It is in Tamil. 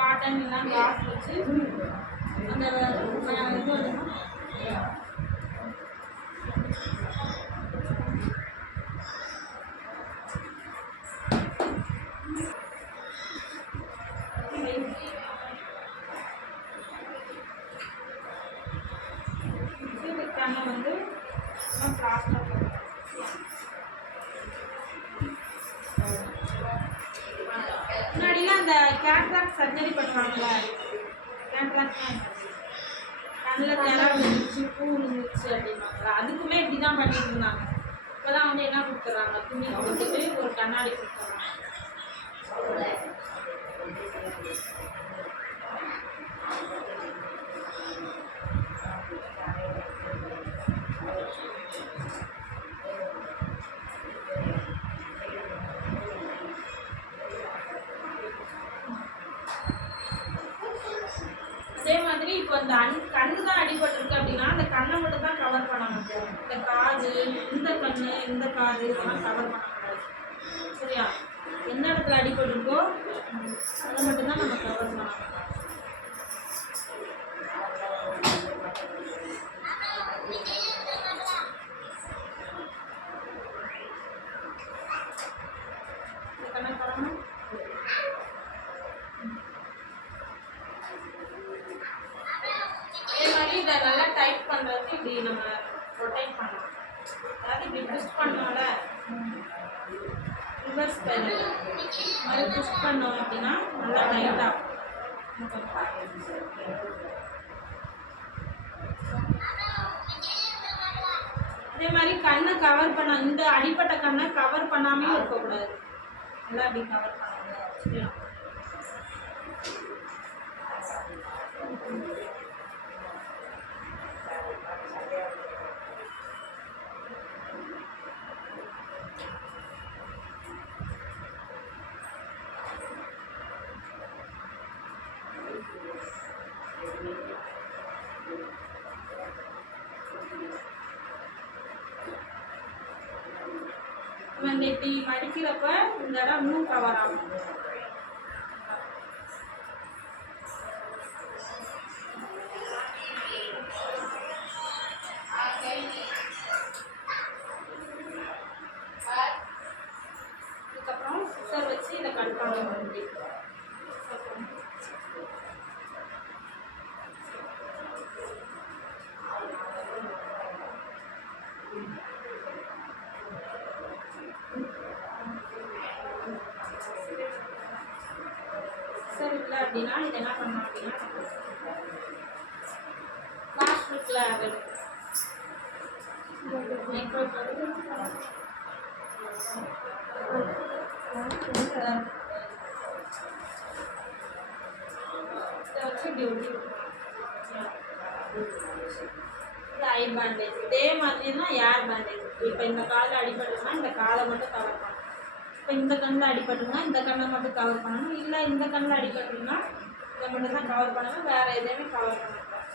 காட்டன் எல்லாம் கிளாஸ் வச்சு அந்த இது வருமா கண்ணை வந்து பிளாஸ்டர் முன்னாடிலாம் அந்த கேட்ராக்ட் சர்ஜரி பண்ணுவாங்கல்ல, கேட்ராக்ட் கண்ணில் திரை விழுந்துச்சு பூ விழுந்துச்சு அப்படின்னாங்களா, அதுக்குமே இப்படி தான் பண்ணிட்டு இருந்தாங்க. இப்போதான் வந்து என்ன கொடுத்துட்றாங்க, துணி கொடுத்துட்டு ஒரு கண்ணாடி கொடுத்துட்றாங்க. அதே மாதிரி இப்போ இந்த கண்ணு தான் அடிபட்டிருக்கு அப்படின்னா அந்த கண்ணை மட்டும் தான் கவர் பண்ணணும். இந்த காது, இந்த கண்ணு, இந்த காது இதெல்லாம் கவர் பண்ணக்கூடாது. சரியா? எந்த இடத்துல அடிபட்டிருக்கோ அதை மட்டும்தான் நம்ம கவர் பண்ணணும். இந்த கண்ணை படணும். அதே மாதிரி இதை நல்லா டைட் பண்ணுறதுக்கு இப்படி நம்ம ரொட்டேட் பண்ணலாம். அதாவது இப்படி புஷ் பண்ணோம்ல, ரிவர்ஸ் பேரல் மாதிரி புஷ் பண்ணோம் அப்படின்னா நல்லா டைட்டாக. அதே மாதிரி கண்ணை கவர் பண்ண, இந்த அடிப்பட்ட கண்ணை கவர் பண்ணாமே இருக்கக்கூடாது. நல்லா அப்படி கவர் பண்ணணும். சரியா? நம்ம இப்படி மடிக்கிறப்ப இந்த இடம் இன்னும் கவர் ஆகும். இதுக்கப்புறம் சிசர் வச்சு இதை கட் பண்ணணும். சிசர் இல்லை அப்படின்னா இது என்ன பண்ணணும் அப்படின்னா லாஸ்ட் வீக்கில் மைக்ரோ இதை வச்சு இப்படி ஐ பேண்டேஜ் இதே மாதிரி தான் ஏர் பேண்டேஜ். இப்போ இந்த காலில் அடிபட்டுனா இந்த காலை மட்டும் கவர் பண்ணணும். இப்போ இந்த கண்ணில் அடிபட்டுனா இந்த கண்ணை மட்டும் கவர் பண்ணணும். இல்லை இந்த கண்ணில் அடிபட்டுனா இதை மட்டும் தான் கவர் பண்ணணும், வேறு எதையுமே கவர் பண்ணக்கூடாது.